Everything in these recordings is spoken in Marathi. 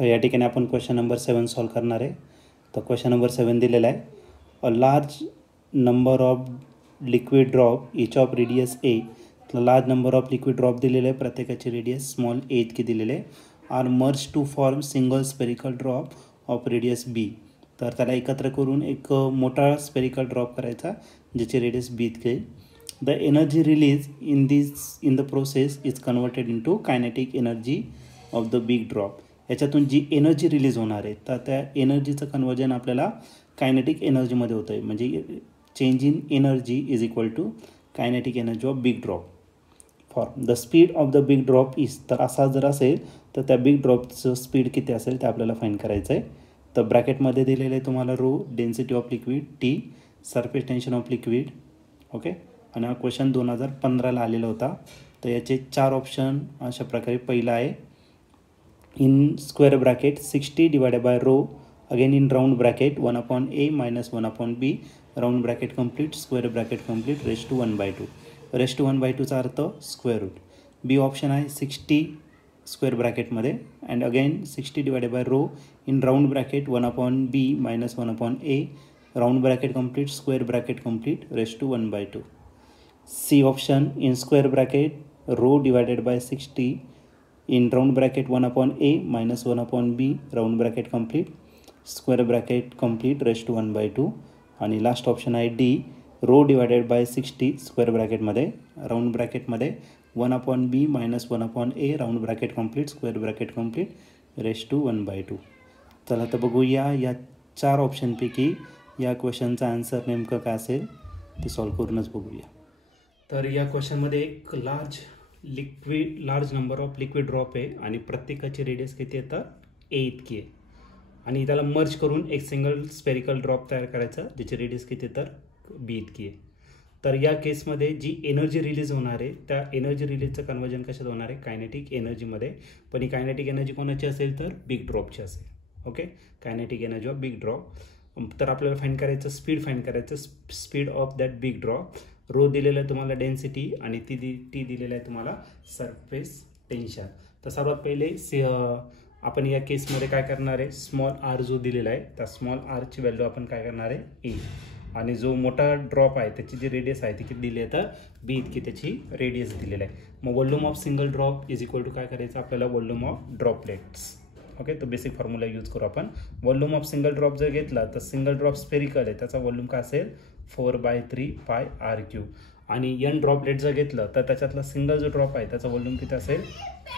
तर या ठिकाणी आपण क्वेश्चन नंबर 7 सॉल्व करणार आहे. तर क्वेश्चन नंबर 7 दिलेला आहे. A large number of liquid drop each of radius A. Large number of liquid drop दिलेले आहे, प्रत्येकाचे रेडियस स्मॉल ए इतके दिलेले आहे. Are merge to form single spherical drop of radius B. तर त्याला एकत्र करून एक मोठा स्पेरिकल ड्रॉप करायचा ज्याचे रेडियस बी इतके. The energy release in the process is converted into kinetic energy of the big drop. याच्यातून जी एनर्जी रिलीज होणार आहे तर त्या एनर्जीचं कन्वर्जन आपल्याला कायनेटिक एनर्जीमध्ये होतं आहे. म्हणजे change in energy is equal to kinetic energy of big drop. For the speed of the big drop is, तर असा जर असेल तर त्या बिग ड्रॉपचं स्पीड किती असेल ते आपल्याला फाइंड करायचं आहे. तर ब्रॅकेटमध्ये दिलेलं आहे तुम्हाला rho density of liquid T, surface tension of liquid. Okay. आणि हा क्वेश्चन 2015ला आलेला होता. तर याचे 4 ऑप्शन अशा प्रकारे. पहिला आहे in square bracket 60 divided by rho, again in round bracket 1/a minus 1/b, round bracket complete, square bracket complete, raise to 1/2. Raise to 1/2चा अर्थ स्क्वेअर रूट. बी ऑप्शन आहे 60 स्क्वेअर ब्रॅकेटमध्ये and again 60 divided by rho in round bracket 1/b minus 1/a, round bracket complete, square bracket complete, raise to 1/2. C option in square bracket rho divided by 60 in round bracket 1/a minus 1/b, round bracket complete, square bracket complete, raised to 1/2. आणि लास्ट ऑप्शन आहे D, rho divided by 60 square ब्रॅकेटमध्ये, राऊंड ब्रॅकेटमध्ये 1/b minus 1/a, round bracket complete, square bracket complete, raise to 1/2. चला तर बघूया या 4 ऑप्शनपैकी या क्वेश्चनचा आन्सर नेमकं काय असेल ते सॉल्व करूनच बघूया. तर या क्वेश्चनमध्ये एक large number of liquid drop आहे आणि प्रत्येकाची रेडियस किती आहे तर ए इतकी आहे. आणि त्याला मर्ज करून एक सिंगल स्पेरिकल ड्रॉप तयार करायचा ज्याची रेडियस किती तर बी इतकी आहे. तर या केसमध्ये जी एनर्जी रिलीज होणार आहे त्या एनर्जी रिलीजचं कन्वर्जन कशात होणार आहे, कायनेटिक एनर्जीमध्ये. पण ही कायनेटिक एनर्जी कोणाची असेल तर बिग ड्रॉपची असेल. Okay. Kinetic energy of big drop. तर आपल्याला फाइंड करायचं स्पीड, फाइंड करायचं speed of that big drop. Rho दिलेलं आहे तुम्हाला डेन्सिटी आणि टी दिलेलं आहे तुम्हाला सरफेस टेन्शन. तर सर्वात पहिले आपण या केसमध्ये काय करणार आहे, स्मॉल आर जो दिलेला आहे त्या स्मॉल आरची व्हॅल्यू आपण काय करणार आहे ए. आणि जो मोठा ड्रॉप आहे त्याची जी रेडियस आहे ती किती दिली आहे तर बी इतकी त्याची रेडियस दिलेली आहे. मग volume of single drop is equal to काय करायचं आपल्याला, वॉल्यूम ऑफ ड्रॉपलेट्स. ओके. तो बेसिक फॉर्म्युला यूज करू आपण. वॉल्यूम ऑफ सिंगल ड्रॉप जर घेतला तर सिंगल ड्रॉप स्पेरिकल आहे त्याचा वॉल्यूम काय असेल 4/3 पाय आर क्यूब. आणि एन ड्रॉपलेट जर घेतलं तर त्याच्यातला सिंगल जो ड्रॉप आहे त्याचा वॉल्यूम किती असेल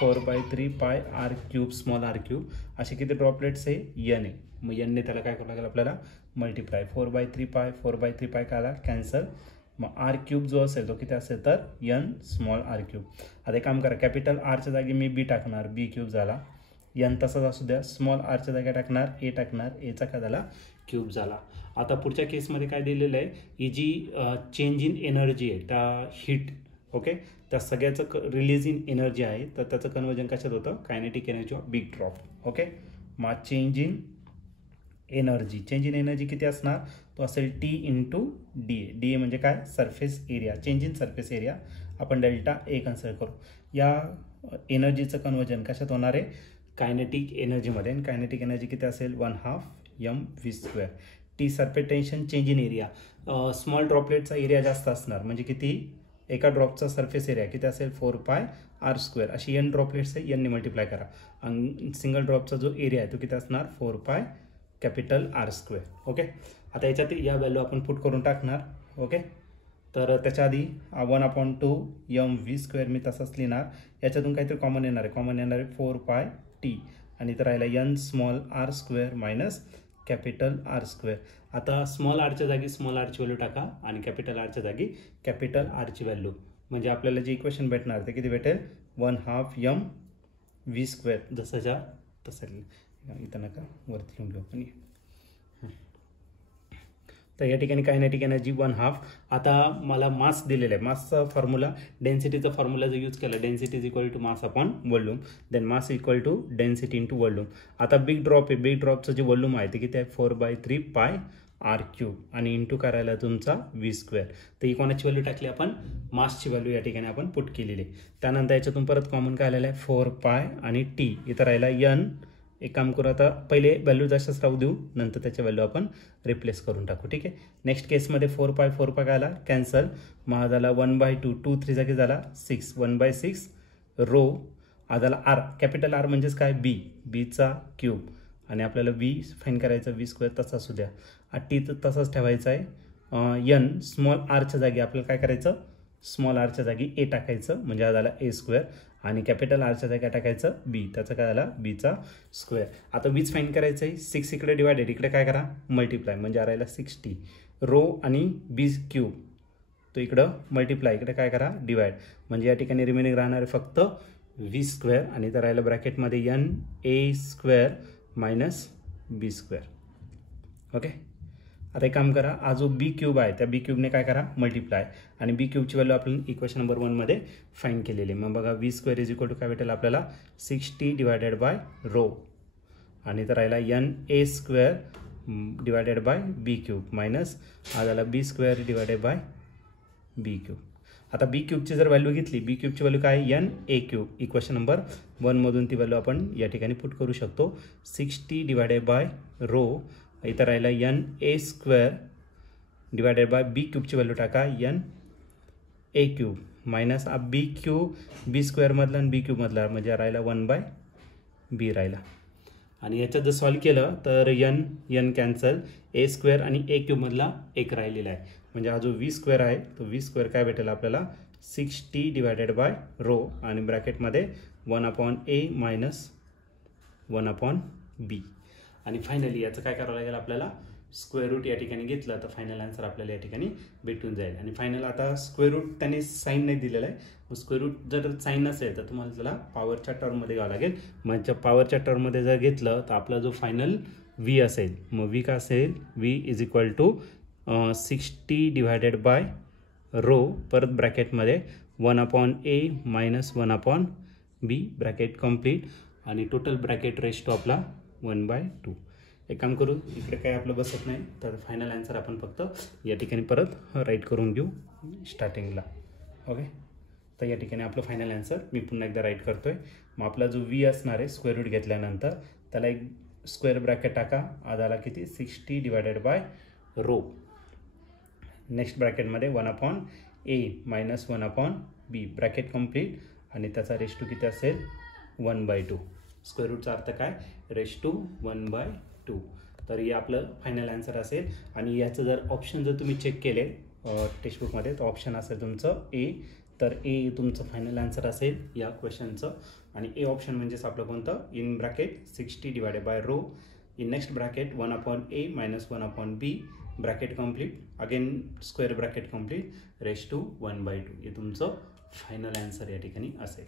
4/3 pi r cube, small r cube. असे किती ड्रॉपलेट्स आहे एन आहे. मग एनने त्याला काय करावं लागेल आपल्याला मल्टिप्लाय. 4/3 पाय काय आला कॅन्सल. मग आर क्यूब जो असेल तो किती असेल तर एन स्मॉल आर क्यूब. आता एक काम करा, कॅपिटल आरच्या जागी मी बी टाकणार, बी क्यूब झाला. एन तसाच असू द्या, स्मॉल आरच्या जागी टाकणार ए टाकणार, एचा काय झाला क्यूब झाला. आता पुढच्या केसमध्ये काय दिलेलं आहे, ही जी चेंज इन एनर्जी आहे त्या हिट, ओके, त्या सगळ्याचं रिलीज इन एनर्जी आहे तर त्याचं कन्वर्जन कशात होतं, kinetic energy of big drop. Okay. मग चेंज इन एनर्जी किती असणार, तो असेल T into D A. D A म्हणजे काय, surface area, change in surface area. आपण डेल्टा ए कन्सिडर करू. या एनर्जीचं कन्वर्जन कशात होणार आहे, कायनेटिक एनर्जीमध्ये. आणि कायनेटिक एनर्जी किती असेल 1/2 mv². T surface tension, change in area. Small ड्रॉपलेटचा एरिया जास्त असणार म्हणजे किती, एका ड्रॉपचा सरफेस एरिया किती असेल 4πr². अशी एन ड्रॉपलेट्स आहे, एनने मल्टिप्लाय करा. आणि सिंगल ड्रॉपचा जो एरिया आहे तो किती असणार 4πR². ओके. आता याच्यात या व्हॅल्यू आपण पुट करून टाकणार. ओके. तर त्याच्या आधी 1/2 mv² मी तसाच लिहिणार. याच्यातून काहीतरी कॉमन येणार आहे, 4πt आणि इथं राहिला N small r² minus capital R². आता स्मॉल आरच्या जागी स्मॉल आरची व्हॅल्यू टाका आणि कॅपिटल आरच्या जागी कॅपिटल आरची व्हॅल्यू. म्हणजे आपल्याला जे इक्वेशन भेटणार ते किती भेटेल 1/2 mv². जसंच्या तसं इथं नका वरती लिहून घेऊ आपण. तर या ठिकाणी कायनेटिक एनर्जी 1/2. आता मला मास दिलेला आहे, मासचा फॉर्म्युला, डेन्सिटीचा फॉर्म्युला जर यूज केला, density is equal to mass upon volume, then mass equal to density into volume. आता बिग ड्रॉप आहे, बिग ड्रॉपचं जे वॉल्यूम आहे ते किती आहे 4/3 पाय r³ आणि इंटू करायला तुमचा v². तर ही कोणाची व्हॅल्यू टाकली आपण, मासची व्हॅल्यू या ठिकाणी आपण पुट केलेली. त्यानंतर याच्यातून परत कॉमन काय आलेलं आहे 4π आणि टी, इथं राहिला n एक काम करू, आता पहिले व्हॅल्यू जशाच राहू देऊ, नंतर त्याच्या व्हॅल्यू आपण रिप्लेस करून टाकू. ठीक आहे. नेक्स्ट केसमध्ये 4 आला कॅन्सल, मग हा झाला 1/2, 2 3 जागी झाला 6, 1/6 रो. हा झाला आर, कॅपिटल आर म्हणजेच काय बी, बीचा क्यूब, आणि आपल्याला व्ही फाईन करायचं, व्ही स्क्वेअर तसा असू द्या, टी तर तसाच ठेवायचा आहे. एन स्मॉल आरच्या जागी आपल्याला काय करायचं, स्मॉल आरच्या जागी ए टाकायचं, म्हणजे हा झाला ए स्क्वेअर, आणि कॅपिटल आरच्या जागी टाकायचं बी, त्याचं काय झाला बीचा स्क्वेअर. आता वीज फाईन करायचं आहे, 6 इकडे डिवायडेड, इकडे काय करा मल्टिप्लाय, म्हणजे राहिला 60 रो आणि बी क्यूब, तो इकडं मल्टिप्लाय, इकडे काय करा डिवाइड, म्हणजे या ठिकाणी रिमेनिंग राहणार आहे फक्त व्ही स्क्वेअर, आणि तर राहिलं ब्रॅकेटमध्ये N A square minus B square. Okay. आता एक काम करा, हा जो बी क्यूब आहे त्या बी क्यूबने काय करा मल्टिप्लाय, आणि बी क्यूबची व्हॅल्यू आपण इक्वेशन नंबर 1 मध्ये फाईन केलेली. मग बघा v square is equal to काय भेटेल आपल्याला 60 डिवायडेड बाय रो, आणि तर राहिला N A square divided by B cube minus हा झाला B square divided by B cube. आता बी क्यूबची जर व्हॅल्यू घेतली, बी क्यूबची व्हॅल्यू काय N A cube, equation number 1 मधून ती व्हॅल्यू आपण या ठिकाणी पुट करू शकतो. 60 डिवायडेड बाय रो, इथं राहिला N A square divided by B क्यूबची व्हॅल्यू टाका N A cube minus B cube, B स्क्वेअरमधला आणि बी क्यूबमधला, म्हणजे राहिला 1/b राहिला. आणि याच्यात जर सॉल्व केलं तर एन कॅन्सल, ए स्क्वेअर आणि ए क्यूबमधला एक राहिलेला आहे, म्हणजे हा जो व्ही स्क्वेअर आहे तो व्ही स्क्वेअर काय भेटेल आपल्याला 60 डिवायडेड बाय रो, आणि ब्रॅकेटमध्ये 1/a मायनस 1/b. आणि फायनली याचं काय करावं लागेल आपल्याला, स्क्वेअर रूट या ठिकाणी घेतलं तर फायनल आन्सर आपल्याला या ठिकाणी भेटून जाईल. आणि फायनल आता स्क्वेअर रूट त्याने साईन नाही दिलेला आहे, मग स्क्वेअर रूट जर साईन नसेल तर तुम्हाला त्याला पॉवरच्या टर्ममध्ये घ्यावं लागेल. म्हणजे पॉवरच्या टर्ममध्ये जर घेतलं तर आपला जो फायनल व्ही असेल, मग व्ही का असेल, v is equal to 60 divided by rho, परत ब्रॅकेटमध्ये 1/a minus 1/b bracket complete, आणि टोटल ब्रॅकेट रेश टू आपला 1/2. एक काम करू, इकडे काय आपलं बसत नाही, तर फायनल आन्सर आपण फक्त या ठिकाणी परत राईट करून घेऊ स्टार्टिंगला. ओके. तर या ठिकाणी आपलं फायनल आन्सर मी पुन्हा एकदा राईट करतो आहे. मग आपला जो व्ही असणार आहे स्क्वेअर रूट घेतल्यानंतर त्याला एक स्क्वेअर ब्रॅकेट टाका, आधाला किती 60 डिवायडेड बाय रो, नेक्स्ट ब्रॅकेटमध्ये 1/a minus 1/b bracket complete, आणि त्याचा रेश टू किती असेल 1/2. स्क्वेअर रूटचा अर्थ काय, रेश टू 1/2. तर हे आपलं फायनल आन्सर असेल. आणि याचं जर ऑप्शन जर तुम्ही चेक केले टेक्स्टबुकमध्ये तर ऑप्शन असेल तुमचं ए, तर ए तुमचं फायनल आन्सर असेल या क्वेश्चनचं. आणि ए ऑप्शन म्हणजेच आपलं कोणतं, in bracket 60 divided by rho, in next bracket 1/a minus 1/b bracket complete, again square bracket complete, raise to 1/2. हे तुमचं फायनल आन्सर या ठिकाणी असेल.